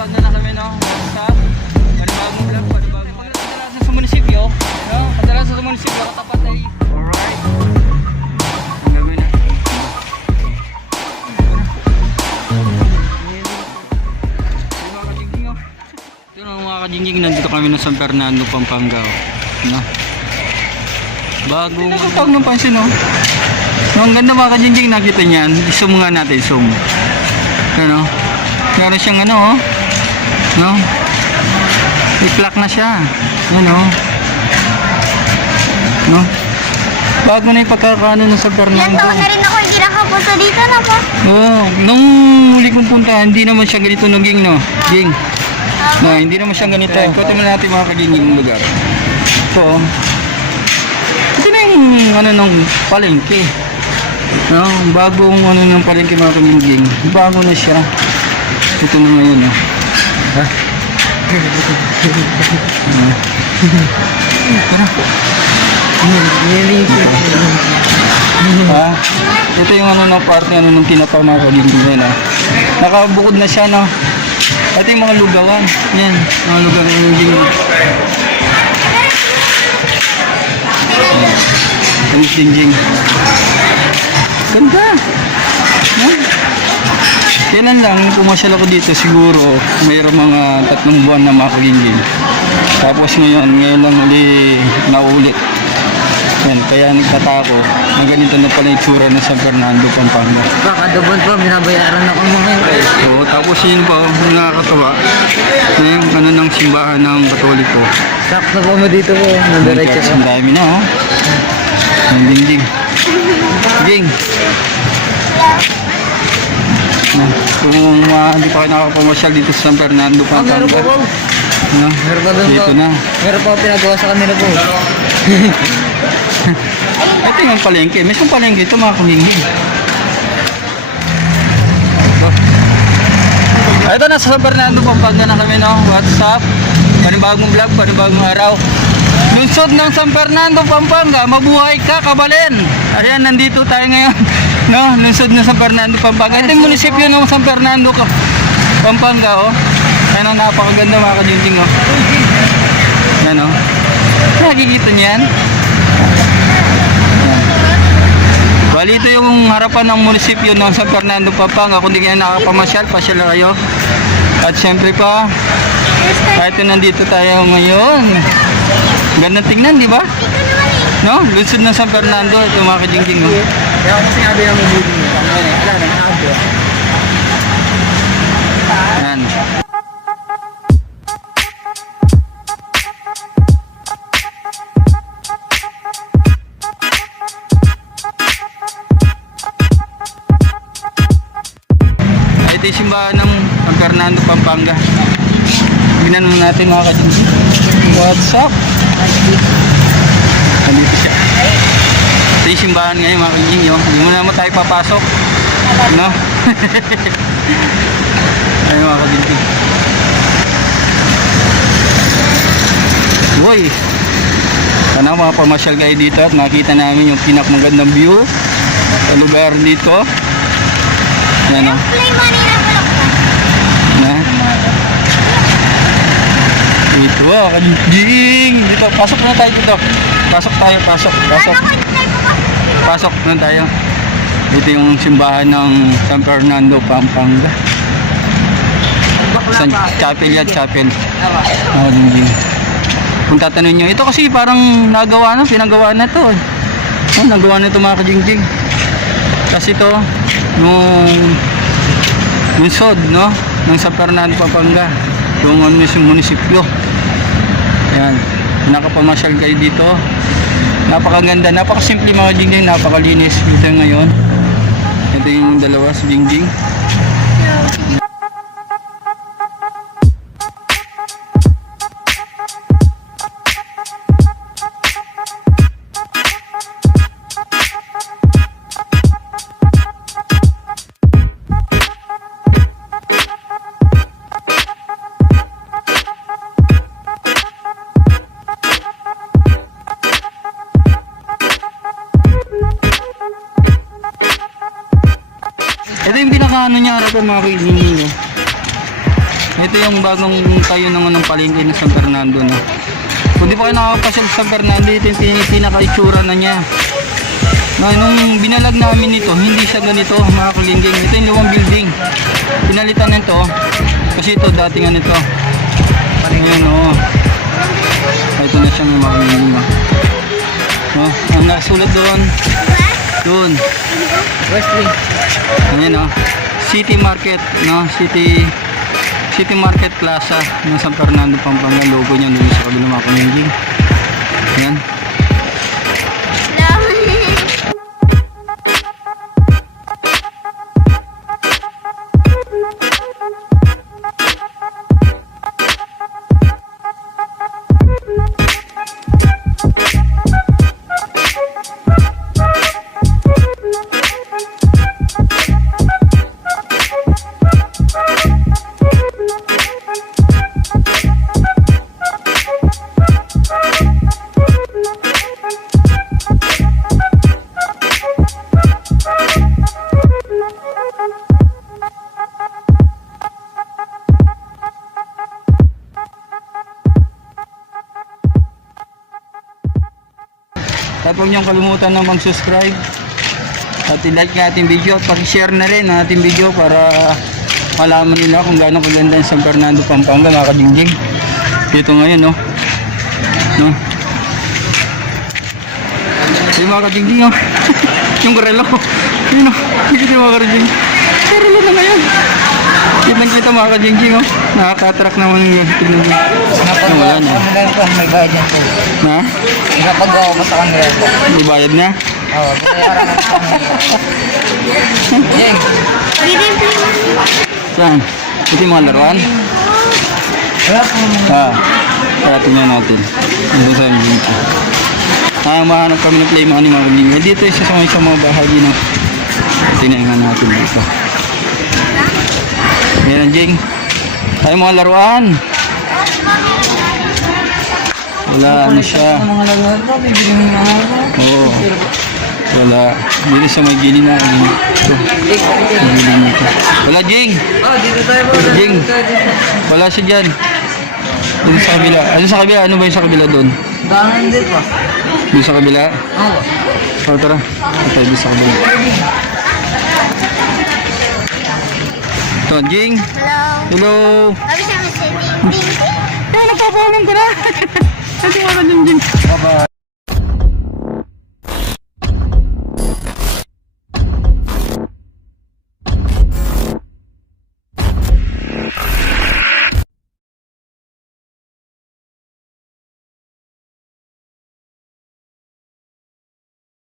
Pampanga na kami, no? Sa panibagong vlog, panibagong kadalasan sa munisipyo, no? Kadalasan sa munisipyo, katapat ay alright. Ang gagawin na. Mga kajingjing, oh. Yun ang mga kajingjing, nandito kami na San Fernando, Pampanga, oh. No? Bagong tawag ng pansin, no? No, ang ganda mga kajingjing, nakita niyan. I-zoom nga natin, zoom. Ano? Meron siyang ano, oh. No? I-clock na siya. Ano? No? Bago na yung pagkakaano ng San Fernando. Ilan taon na rin ako hindi nakapunta dito na po. Oo. Nung huli kong punta, hindi naman siya ganito nung ging, no? Ging. No, hindi naman siya ganito. Ikutin mo natin mga kajingjing yung lugar. Ito, oh. Ito na yung ano ng palengke. No, bagong ano ng palengke mga kajingjing. Bago na siya. Ito na ngayon, oh. Ha? Tara. Ha? Ito yung ano ng parte ano ng tinapa mga kajingjing, oh. Nakabukod na siya, no. Ito yung mga lugawan. Yan, mga lugawan ng kajingjing. Ang jingjing. Ganda. No? Kailan lang pumasyal ako dito siguro mayroong mga 3 buwan na mga kajingjing. Tapos ngayon lang ulit naulit. Yan, kaya nagtatako na ganito na pala yung tsura ng San Fernando, Pampanga. Baka doon po, binabayaran ako mga yun. So, tapos yun po, nakakatawa. Yung ano ng simbahan ng Katoliko. Sakto po mo dito po, nandiretso po. Ang dami na, oh. Ang dingding. Ding. Kung hindi pa kayo nakapamasyal dito sa San Fernando, Meron Pampanga. po po. No? Meron pa doon po. Dito na. Meron pa pinagawa sa kanila po. Ito yung palengke. May isang palengke ito mga kajingjing. Ito na sa San Fernando, Pampanga na kami, no? What's up? Panibagong vlog, panibagong araw. Lungsod ng San Fernando, Pampanga, mabuhay ka, Kabalen. Ayan, nandito tayo ngayon. No, lungsod ng San Fernando, Pampanga. Ito yung munisipyo ng San Fernando, Pampanga, oh. Ayan, napakaganda mga kajingjing, oh. Yan, oh. Nakikita niyan. Bali, ito yung harapan ng munisipyo ng San Fernando, Pampanga. Kung di kayo nakapamasyal, pasyal kayo. At syempre pa, kahit nandito tayo ngayon, ganda tingnan, di ba? No? Lungsod ng San Fernando, ito mga kajingjing, no? Kaya ako sinabi ng building nyo. Wala na, nakabyo. Yan. Ito yung simbahan ng San Fernando, Pampanga. Tingnan mo natin mga kajingjing. What's up? Nandito siya. Ito yung simbahan ngayon mga kajingjing, oh. Hindi mo naman tayo papasok. No? Ayun mga kajingjing. Boy! Sana makapamasyal kayo dito at makita namin yung pinakamagandang view sa lugar dito. Yan, oh. Play money na pala ko. Na? Dito ba, kajingjing! Dito, pasok na tayo dito. Pasok tayo, pasok. Ano ko hindi tayo pa? Pasok na tayo. Ito yung simbahan ng San Fernando, Pampanga. San Chapel yan, Chapel. Kajingjing. Kung tatanungin nyo, ito kasi parang nagawa na, pinagawa na to. Oh, nagawa na ito mga kajingjing. Kasi ito, nung lungsod, no? Ng San Fernando, Pampanga. Yung ano yung munisipyo. Yan. Nakapamasyal kayo dito. Napakaganda, napakasimple mga jingjing, napakalinis dito ngayon. Ito yung dalawa sa jingjing. Ito yung pinaka ano niya harapan mga kaibigan. Ito yung bagong tayo ng palengke ng San Fernando, no? Kung di pa kayo nakakapasyal sa San Fernando, ito yung pinaka-itsura na niya. No, nung binalag namin ito, hindi siya ganito, mga kalingking. Ito yung lumang building. Pinalitan nito, kasi ito, dating ano ito. Ayan, oh. Ito na siya, mga kalingking. No, ang nasulat doon, Wesley. ayan, oh. City Market, no? City Market Plaza ng San Fernando, Pampanga. Logo niya doon sa kabilang mga kalingking. Ayan. At huwag niyong kalimutan na mag-subscribe at i-like ang ating video at pag-share na rin ang ating video para malaman nila kung gaano kaganda yung San Fernando, Pampanga, mga kadingjing. Dito ngayon, no? No? Yung mga kadingjing, oh. Yung karelo. Yun, oh. Dito yung mga kadingjing. Karelo na ngayon. Kita mga kadingjing, oh. Nakaka-attract naman yung tignan nyo. Wala na. May bayad yan po. Na? Pinapagawa ko sa kanila po. May bayad na? Oo, bayaran ko sa kanila. Jeng, Saan? Ito yung mga laruan? wala po. Kaya tingnan natin. Ito sa yung link. Mahanap kami ng play money mga kabingay. Dito isa sa mga bahagi na tingnan natin dito. Yan ang Jing. Tayo mga laruan. Wala ano siya. Mga laruan po, bibili mo mga Oo. Wala. Dito sa may gili na. Ito. Gili nito. Wala Jing. Oh, dito tayo po. Jing. Wala siya dyan. Doon sa kabila. Ano sa kabila? Ano ba yung sa kabila doon? Daanan din po. Doon sa kabila? Oo. O tara. Tayo doon sa kabila. Ito, Jing. Hello. Hello. Sabi siya may saving. Nagpapaalam ko na. Ito yung mga Jing. Bye-bye.